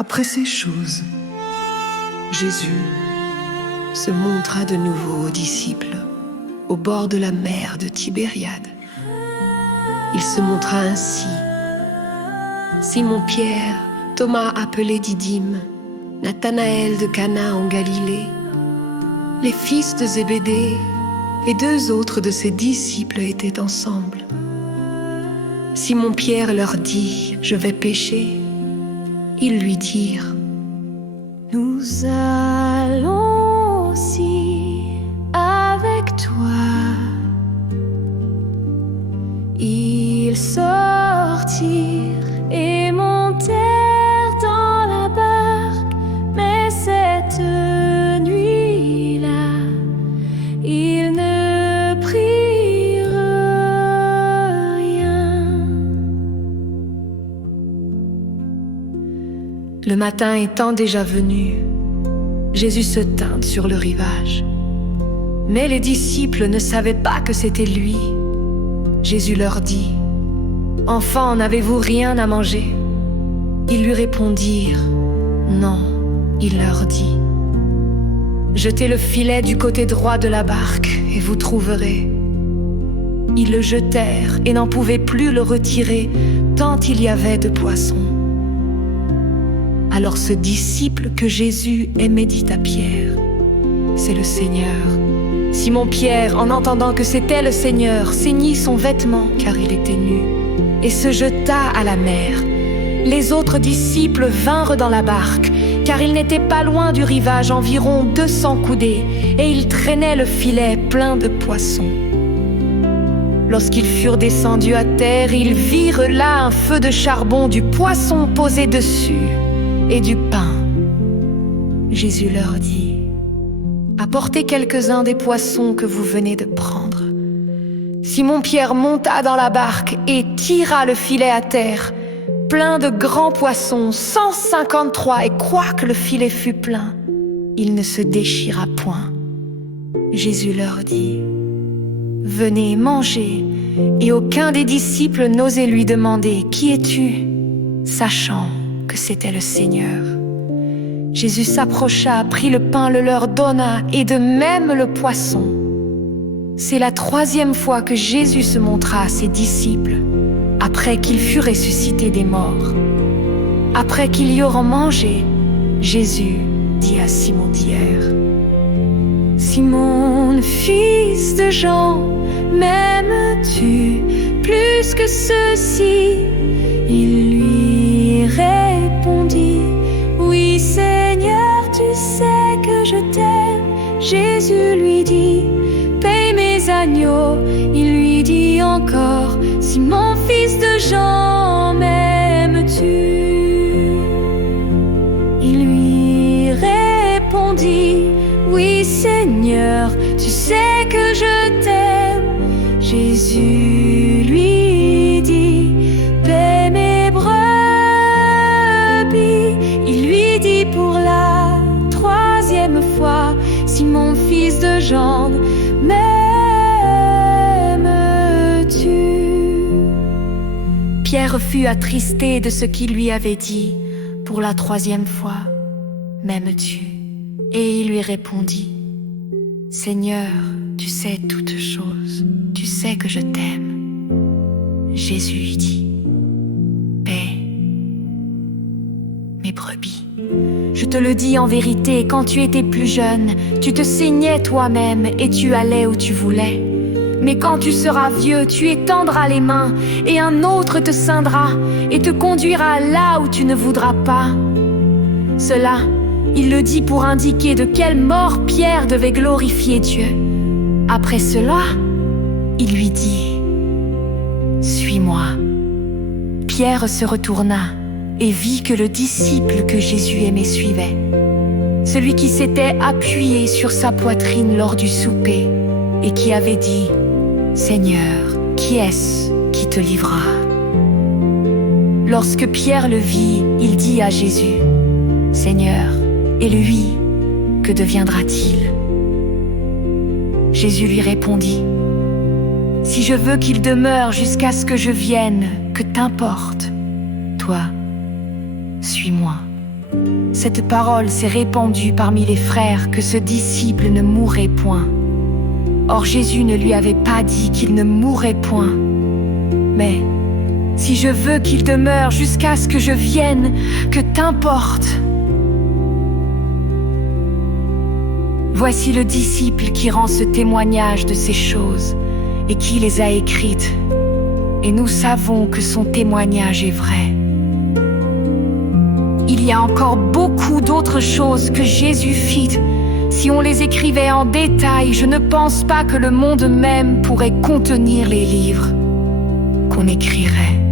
Après ces choses, Jésus se montra de nouveau aux disciples au bord de la mer de Tibériade. Il se montra ainsi. Simon-Pierre, Thomas appelé Didyme, Nathanaël de Cana en Galilée, les fils de Zébédée et 2 autres de ses disciples étaient ensemble. Simon-Pierre leur dit « Je vais pêcher ». Ils lui dirent « Nous allons aussi avec toi ». Ils sortirent et montèrent dans la barque, mais cette nuit-là, ils ne prirent rien. Le matin étant déjà venu, Jésus se tint sur le rivage. Mais les disciples ne savaient pas que c'était lui. Jésus leur dit « Enfants, n'avez-vous rien à manger ?» Ils lui répondirent « Non. » Il leur dit « Jetez le filet du côté droit de la barque et vous trouverez. » Ils le jetèrent et n'en pouvaient plus le retirer tant il y avait de poissons. Alors ce disciple que Jésus aimait dit à Pierre « C'est le Seigneur. » Simon-Pierre, en entendant que c'était le Seigneur, ceignit son vêtement, car il était nu, et se jeta à la mer. Les autres disciples vinrent dans la barque, car ils n'étaient pas loin du rivage, environ 200 coudées, et ils traînaient le filet plein de poissons. Lorsqu'ils furent descendus à terre, ils virent là un feu de charbon, du poisson posé dessus, et du pain. Jésus leur dit « Apportez quelques-uns des poissons que vous venez de prendre. » Simon-Pierre monta dans la barque et tira le filet à terre, plein de grands poissons, 153, et quoique le filet fût plein, il ne se déchira point. Jésus leur dit « Venez, mangez. » Et aucun des disciples n'osait lui demander « Qui es-tu ?» sachant que c'était le Seigneur. Jésus s'approcha, prit le pain, le leur donna, et de même le poisson. C'est la 3e fois que Jésus se montra à ses disciples, après qu'il fut ressuscité des morts. Après qu'ils y eurent mangé, Jésus dit à Simon-Pierre « Simon, fils de Jean, m'aimes-tu plus que ceux-ci ?» Il lui répondit « Oui, Seigneur, tu sais que je t'aime. » Jésus lui dit « Paye mes agneaux. » Il lui dit encore « Simon, fils de Jean, m'aimes-tu » Il lui répondit « Oui, Seigneur, tu sais que je t'aime. » Jésus lui dit « Paie mes brebis. » Il lui dit pour la 3e fois « Simon, fils de Jean, m'aimes-tu » Pierre fut attristé de ce qu'il lui avait dit pour la 3e fois « M'aimes-tu » Et il lui répondit « Seigneur, tu sais toutes choses, tu sais que je t'aime. » Jésus lui dit « Paie mes brebis. Je te le dis en vérité, quand tu étais plus jeune, tu te ceignais toi-même et tu allais où tu voulais. Mais quand tu seras vieux, tu étendras les mains et un autre te ceindra et te conduira là où tu ne voudras pas. » Cela, il le dit pour indiquer de quelle mort Pierre devait glorifier Dieu. Après cela, il lui dit « Suis-moi. » Pierre se retourna et vit que le disciple que Jésus aimait suivait. Celui qui s'était appuyé sur sa poitrine lors du souper et qui avait dit « Seigneur, qui est-ce qui te livrera ?» Lorsque Pierre le vit, il dit à Jésus « Seigneur, et lui, que deviendra-t-il » Jésus lui répondit « Si je veux qu'il demeure jusqu'à ce que je vienne, que t'importe, toi, suis-moi. » Cette parole s'est répandue parmi les frères que ce disciple ne mourrait point. Or Jésus ne lui avait pas dit qu'il ne mourrait point. Mais si je veux qu'il demeure jusqu'à ce que je vienne, que t'importe. Voici le disciple qui rend ce témoignage de ces choses et qui les a écrites. Et nous savons que son témoignage est vrai. Il y a encore beaucoup d'autres choses que Jésus fit. Si on les écrivait en détail, je ne pense pas que le monde même pourrait contenir les livres qu'on écrirait.